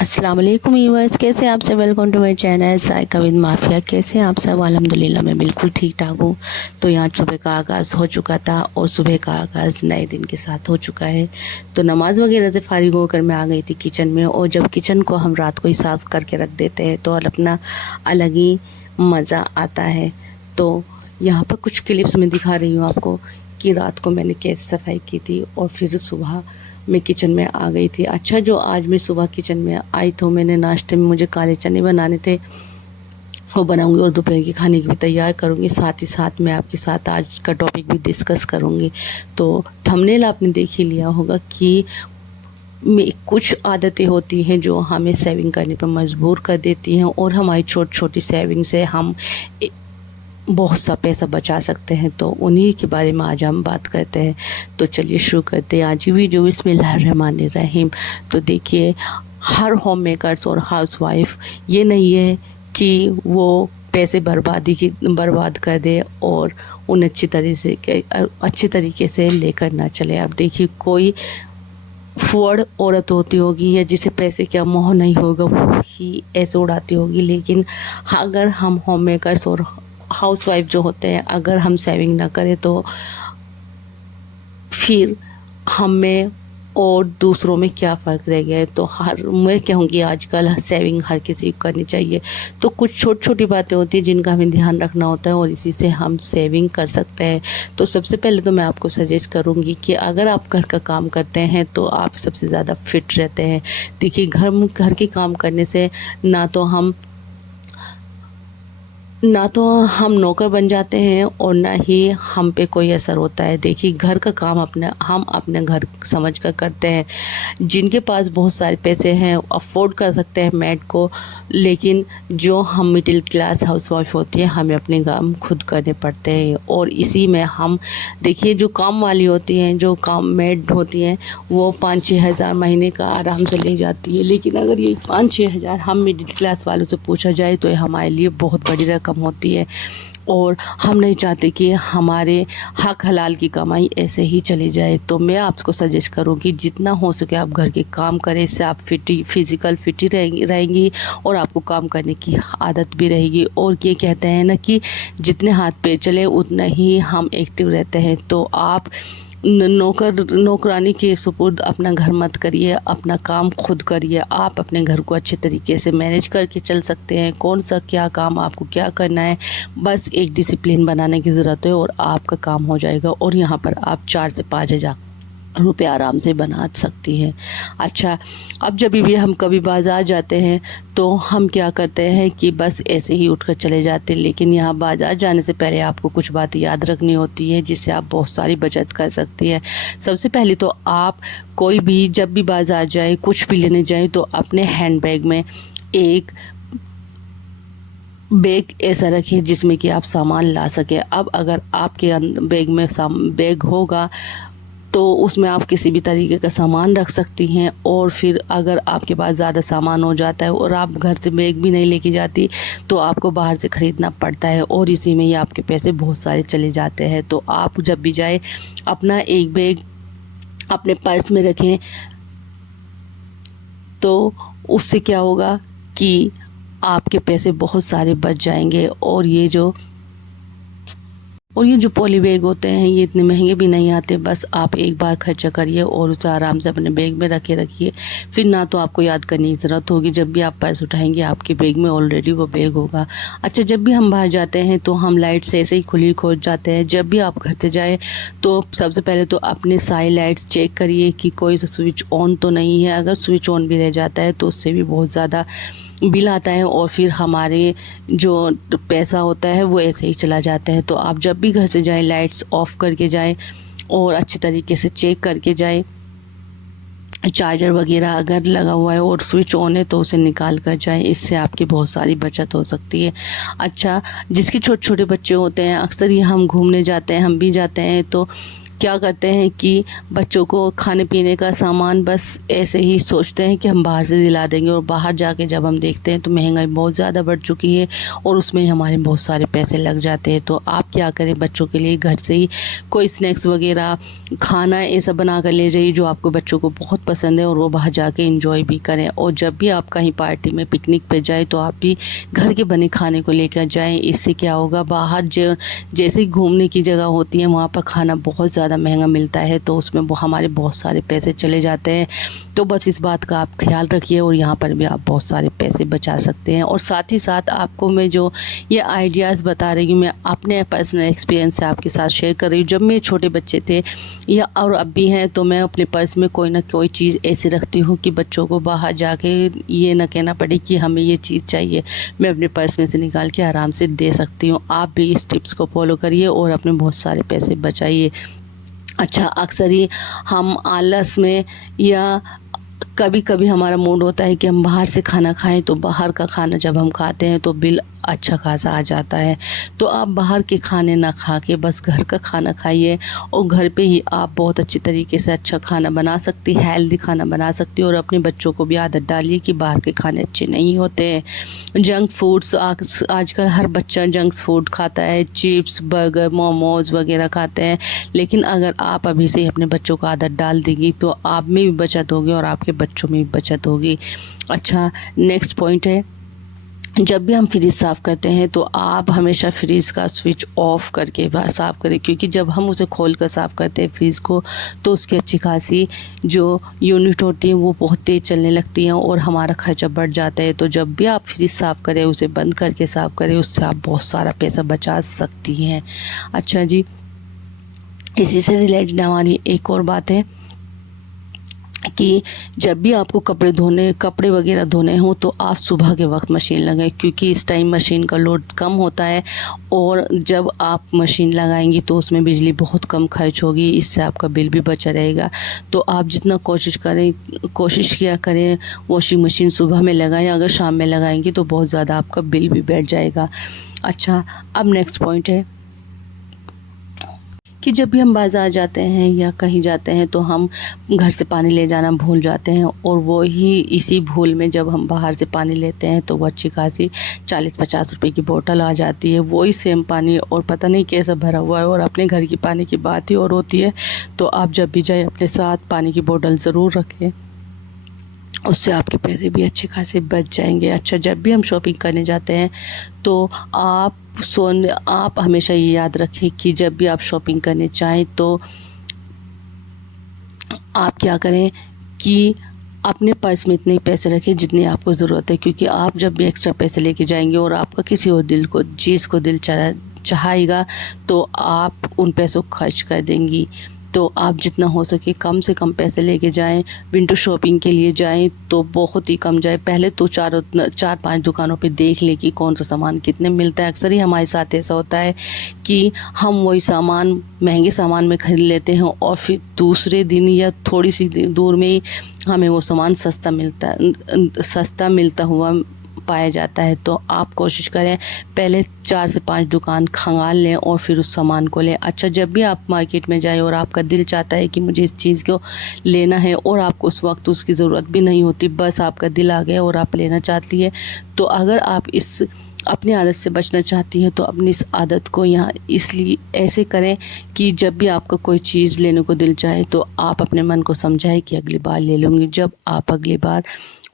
अस्सलाम वालेकुम व्यूअर्स, कैसे हैं आप सब। Welcome to my channel Zaika with mafia. कैसे हैं आप सब। अल्हम्दुलिल्लाह मैं बिल्कुल ठीक ठाक हूँ। तो यहाँ सुबह का आगाज़ हो चुका था और सुबह का आगाज़ नए दिन के साथ हो चुका है। तो नमाज़ वगैरह से फारिग होकर मैं आ गई थी किचन में। और जब किचन को हम रात को ही साफ़ करके रख देते हैं तो अपना अलग ही मज़ा आता है। तो यहाँ पर कुछ क्लिप्स में दिखा रही हूँ आपको कि रात को मैंने कैसे सफाई की थी और फिर सुबह मैं किचन में आ गई थी। अच्छा, जो आज मैं सुबह किचन में आई तो मैंने नाश्ते में मुझे काले चने बनाने थे, वो बनाऊंगी और दोपहर के खाने की भी तैयार करूंगी। साथ ही साथ मैं आपके साथ आज का टॉपिक भी डिस्कस करूंगी। तो थंबनेल आपने देख ही लिया होगा कि कुछ आदतें होती हैं जो हमें सेविंग करने पर मजबूर कर देती हैं और हमारी छोटी छोटी सेविंग से हम बहुत सा पैसा बचा सकते हैं। तो उन्हीं के बारे में आज हम बात करते हैं। तो चलिए शुरू करते हैं आज की वीडियो। बिस्मिल्लाहिर्रहमानिर्रहीम। तो देखिए, हर होम मेकर्स और हाउसवाइफ ये नहीं है कि वो पैसे बर्बाद कर दे और उन अच्छी तरीके से लेकर ना चले। अब देखिए, कोई फुअड़ औरत होती होगी या जिसे पैसे का मोह नहीं होगा वो ही ऐसे उड़ाती होगी। लेकिन अगर हम होम मेकर्स और हाउसवाइफ जो होते हैं, अगर हम सेविंग ना करें तो फिर हमें और दूसरों में क्या फ़र्क रह गया है। तो मैं कहूँगी आजकल सेविंग हर किसी को करनी चाहिए। तो कुछ छोटी छोटी बातें होती हैं जिनका हमें ध्यान रखना होता है और इसी से हम सेविंग कर सकते हैं। तो सबसे पहले तो मैं आपको सजेस्ट करूँगी कि अगर आप घर का काम करते हैं तो आप सबसे ज़्यादा फिट रहते हैं। देखिए, घर के काम करने से ना तो हम नौकर बन जाते हैं और ना ही हम पे कोई असर होता है। देखिए, घर का काम हम अपने घर समझ कर करते हैं। जिनके पास बहुत सारे पैसे हैं अफोर्ड कर सकते हैं मेड को, लेकिन जो हम मिडिल क्लास हाउसवाइफ होती है हमें अपने काम खुद करने पड़ते हैं। और इसी में हम देखिए, जो काम वाली होती हैं, जो काम मेड होती हैं, वो 5-6 हज़ार महीने का आराम से ले जाती है। लेकिन अगर ये 5-6 हज़ार हम मिडिल क्लास वालों से पूछा जाए तो ये हमारे लिए बहुत बड़ी रकम होती है। और हम नहीं चाहते कि हमारे हक हलाल की कमाई ऐसे ही चली जाए। तो मैं आपको सजेस्ट करूँगी जितना हो सके आप घर के काम करें। इससे आप फिज़िकल फिट ही रहेंगी और आपको काम करने की आदत भी रहेगी। और ये कहते हैं ना कि जितने हाथ पैर चले उतना ही हम एक्टिव रहते हैं। तो आप नौकरानी के सुपुर्द अपना घर मत करिए, अपना काम खुद करिए। आप अपने घर को अच्छे तरीके से मैनेज करके चल सकते हैं। कौन सा क्या काम आपको क्या करना है, बस एक डिसिप्लिन बनाने की ज़रूरत है और आपका काम हो जाएगा। और यहाँ पर आप 4 से 5 हज़ार रुपये आराम से बना सकती हैं। अच्छा, अब जब भी हम कभी बाज़ार जाते हैं तो हम क्या करते हैं कि बस ऐसे ही उठकर चले जाते हैं। लेकिन यहाँ बाज़ार जाने से पहले आपको कुछ बातें याद रखनी होती है जिससे आप बहुत सारी बचत कर सकती हैं। सबसे पहले तो आप कोई भी जब भी बाज़ार जाए, कुछ भी लेने जाए, तो अपने हैंड बैग में एक बैग ऐसा रखें जिसमें कि आप सामान ला सकें। अब अगर आपके बैग में बैग होगा तो उसमें आप किसी भी तरीके का सामान रख सकती हैं। और फिर अगर आपके पास ज़्यादा सामान हो जाता है और आप घर से बैग भी नहीं लेके जाती तो आपको बाहर से ख़रीदना पड़ता है और इसी में ही आपके पैसे बहुत सारे चले जाते हैं। तो आप जब भी जाए अपना एक बैग अपने पर्स में रखें। तो उससे क्या होगा कि आपके पैसे बहुत सारे बच जाएंगे। और ये जो पॉली बैग होते हैं ये इतने महंगे भी नहीं आते। बस आप एक बार खर्चा करिए और उसे आराम से अपने बैग में रखिए। फिर ना तो आपको याद करने की ज़रूरत होगी, जब भी आप पर्स उठाएंगे आपके बैग में ऑलरेडी वो बैग होगा। अच्छा, जब भी हम बाहर जाते हैं तो हम लाइट से ऐसे ही खुली खोज जाते हैं। जब भी आप घर से जाए तो सबसे पहले तो अपने सारी लाइट्स चेक करिए कि कोई सा स्विच ऑन तो नहीं है। अगर स्विच ऑन भी रह जाता है तो उससे भी बहुत ज़्यादा बिल आता है और फिर हमारे जो पैसा होता है वो ऐसे ही चला जाता है। तो आप जब भी घर से जाएं लाइट्स ऑफ करके जाएं और अच्छे तरीके से चेक करके जाएं। चार्जर वगैरह अगर लगा हुआ है और स्विच ऑन है तो उसे निकाल कर जाएं। इससे आपकी बहुत सारी बचत हो सकती है। अच्छा, जिसके छोटे छोटे बच्चे होते हैं, अक्सर ये हम घूमने जाते हैं, हम भी जाते हैं, तो क्या करते हैं कि बच्चों को खाने पीने का सामान बस ऐसे ही सोचते हैं कि हम बाहर से दिला देंगे, और बाहर जाके जब हम देखते हैं तो महंगाई बहुत ज़्यादा बढ़ चुकी है और उसमें हमारे बहुत सारे पैसे लग जाते हैं। तो आप क्या करें, बच्चों के लिए घर से ही कोई स्नैक्स वगैरह खाना ऐसा बना कर ले जाइए जो आपको बच्चों को बहुत पसंद है, और वो बाहर जाके इंजॉय भी करें। और जब भी आप कहीं पार्टी में पिकनिक पे जाए तो आप भी घर के बने खाने को लेकर जाएं। इससे क्या होगा, बाहर जैसे ही घूमने की जगह होती है वहाँ पर खाना बहुत ज़्यादा महंगा मिलता है, तो उसमें हमारे बहुत सारे पैसे चले जाते हैं। तो बस इस बात का आप ख्याल रखिए, और यहाँ पर भी आप बहुत सारे पैसे बचा सकते हैं। और साथ ही साथ आपको मैं जो ये आइडियाज़ बता रही हूँ, मैं अपने पर्सनल एक्सपीरियंस से आपके साथ शेयर कर रही हूँ। जब मेरे छोटे बच्चे थे या और अब भी हैं, तो मैं अपने पर्स में कोई ना कोई चीज़ ऐसी रखती हूँ कि बच्चों को बाहर जाके ये ना कहना पड़े कि हमें ये चीज़ चाहिए, मैं अपने पर्स में से निकाल के आराम से दे सकती हूँ। आप भी इस टिप्स को फॉलो करिए और अपने बहुत सारे पैसे बचाइए। अच्छा, अक्सर ही हम आलस में या कभी कभी हमारा मूड होता है कि हम बाहर से खाना खाएं, तो बाहर का खाना जब हम खाते हैं तो बिल अच्छा खासा आ जाता है। तो आप बाहर के खाने ना खा के बस घर का खाना खाइए, और घर पे ही आप बहुत अच्छी तरीके से अच्छा खाना बना सकती, हेल्दी खाना बना सकती, और अपने बच्चों को भी आदत डालिए कि बाहर के खाने अच्छे नहीं होते हैं। जंक फूड्स आजकल हर बच्चा जंक फूड खाता है, चिप्स बर्गर मोमोज़ वगैरह खाते हैं। लेकिन अगर आप अभी से ही अपने बच्चों को आदत डाल देंगी तो आप में भी बचत होगी और आपके बच्चों में भी बचत होगी। अच्छा, नेक्स्ट पॉइंट है, जब भी हम फ्रिज साफ़ करते हैं तो आप हमेशा फ्रिज का स्विच ऑफ करके साफ़ करें, क्योंकि जब हम उसे खोल कर साफ़ करते हैं फ्रिज को, तो उसकी अच्छी खासी जो यूनिट होती है वो बहुत तेज़ चलने लगती हैं और हमारा खर्चा बढ़ जाता है। तो जब भी आप फ्रिज साफ़ करें उसे बंद करके साफ़ करें, उससे आप बहुत सारा पैसा बचा सकती हैं। अच्छा जी, इसी से रिलेटेड हमारी एक और बात है कि जब भी आपको कपड़े वगैरह धोने हों तो आप सुबह के वक्त मशीन लगाएं, क्योंकि इस टाइम मशीन का लोड कम होता है, और जब आप मशीन लगाएंगी तो उसमें बिजली बहुत कम खर्च होगी, इससे आपका बिल भी बचा रहेगा। तो आप जितना कोशिश किया करें वॉशिंग मशीन सुबह में लगाएं, अगर शाम में लगाएंगी तो बहुत ज़्यादा आपका बिल भी बैठ जाएगा। अच्छा, अब नेक्स्ट पॉइंट है कि जब भी हम बाज़ार जाते हैं या कहीं जाते हैं तो हम घर से पानी ले जाना भूल जाते हैं, और वो ही इसी भूल में जब हम बाहर से पानी लेते हैं तो वो अच्छी खासी 40-50 रुपए की बोतल आ जाती है, वही सेम पानी और पता नहीं कैसा भरा हुआ है, और अपने घर की पानी की बात ही और होती है। तो आप जब भी जाए अपने साथ पानी की बोतल ज़रूर रखें, उससे आपके पैसे भी अच्छे खासे बच जाएंगे। अच्छा, जब भी हम शॉपिंग करने जाते हैं तो आप हमेशा ये याद रखें कि जब भी आप शॉपिंग करने चाहें तो आप क्या करें कि अपने पर्स में इतने ही पैसे रखें जितनी आपको ज़रूरत है, क्योंकि आप जब भी एक्स्ट्रा पैसे लेके जाएंगे और आपका किसी और चीज़ को दिल चाहेगा तो आप उन पैसों को खर्च कर देंगी। तो आप जितना हो सके कम से कम पैसे लेके जाएं। विंडो शॉपिंग के लिए जाएं तो बहुत ही कम जाए, पहले तो 4-5 दुकानों पे देख लें कि कौन सा सामान कितने मिलता है। अक्सर ही हमारे साथ ऐसा होता है कि हम वही सामान महंगे सामान में खरीद लेते हैं और फिर दूसरे दिन या थोड़ी सी दूर में ही हमें वो सामान सस्ता मिलता हुआ पाया जाता है। तो आप कोशिश करें पहले 4 से 5 दुकान खंगाल लें और फिर उस सामान को लें। अच्छा, जब भी आप मार्केट में जाएं और आपका दिल चाहता है कि मुझे इस चीज़ को लेना है और आपको उस वक्त उसकी ज़रूरत भी नहीं होती, बस आपका दिल आ गया और आप लेना चाहती है, तो अगर आप इस अपनी आदत से बचना चाहती हैं तो अपनी इस आदत को यहाँ इसलिए ऐसे करें कि जब भी आपको कोई चीज़ लेने को दिल चाहे तो आप अपने मन को समझाएं कि अगली बार ले लूँगी। जब आप अगली बार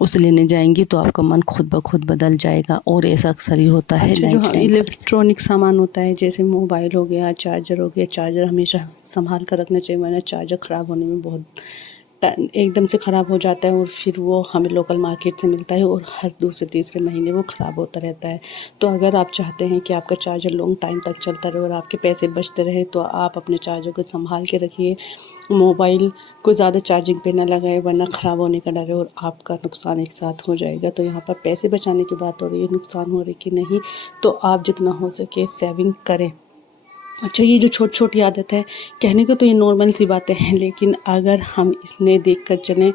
उसे लेने जाएंगी तो आपका मन खुद ब खुद बदल जाएगा, और ऐसा अक्सर ही होता है। अच्छा, जो इलेक्ट्रॉनिक सामान होता है जैसे मोबाइल हो गया, चार्जर हो गया, चार्जर हमेशा संभाल कर रखना चाहिए, वरना चार्जर ख़राब होने में बहुत एकदम से ख़राब हो जाता है और फिर वो हमें लोकल मार्केट से मिलता है और हर दूसरे तीसरे महीने वो ख़राब होता रहता है। तो अगर आप चाहते हैं कि आपका चार्जर लॉन्ग टाइम तक चलता रहे और आपके पैसे बचते रहे तो आप अपने चार्जर को संभाल के रखिए। मोबाइल को ज़्यादा चार्जिंग पे ना लगाए, वरना ख़राब होने का डर है और आपका नुकसान एक साथ हो जाएगा। तो यहाँ पर पैसे बचाने की बात हो रही है, नुकसान हो रही कि नहीं, तो आप जितना हो सके सेविंग करें। अच्छा, ये जो छोटी आदत है, कहने को तो ये नॉर्मल सी बातें हैं, लेकिन अगर हम इसने देख कर चलें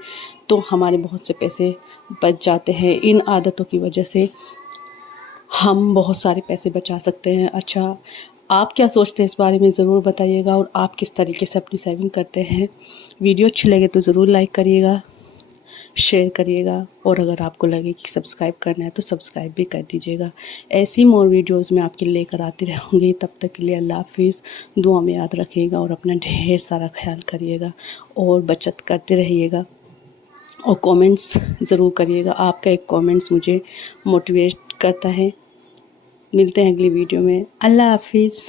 तो हमारे बहुत से पैसे बच जाते हैं। इन आदतों की वजह से हम बहुत सारे पैसे बचा सकते हैं। अच्छा, आप क्या सोचते हैं इस बारे में ज़रूर बताइएगा, और आप किस तरीके से अपनी सेविंग करते हैं। वीडियो अच्छी लगे तो ज़रूर लाइक करिएगा, शेयर करिएगा, और अगर आपको लगे कि सब्सक्राइब करना है तो सब्सक्राइब भी कर दीजिएगा। ऐसी मोर वीडियोस मैं आपके लिए लेकर आती रहूँगी। तब तक के लिए अल्लाह हाफ़िज़। दुआ में याद रखिएगा और अपना ढेर सारा ख्याल करिएगा और बचत करते रहिएगा, और कमेंट्स ज़रूर करिएगा। आपका एक कमेंट्स मुझे मोटिवेट करता है। मिलते हैं अगली वीडियो में। अल्लाह हाफ़िज़।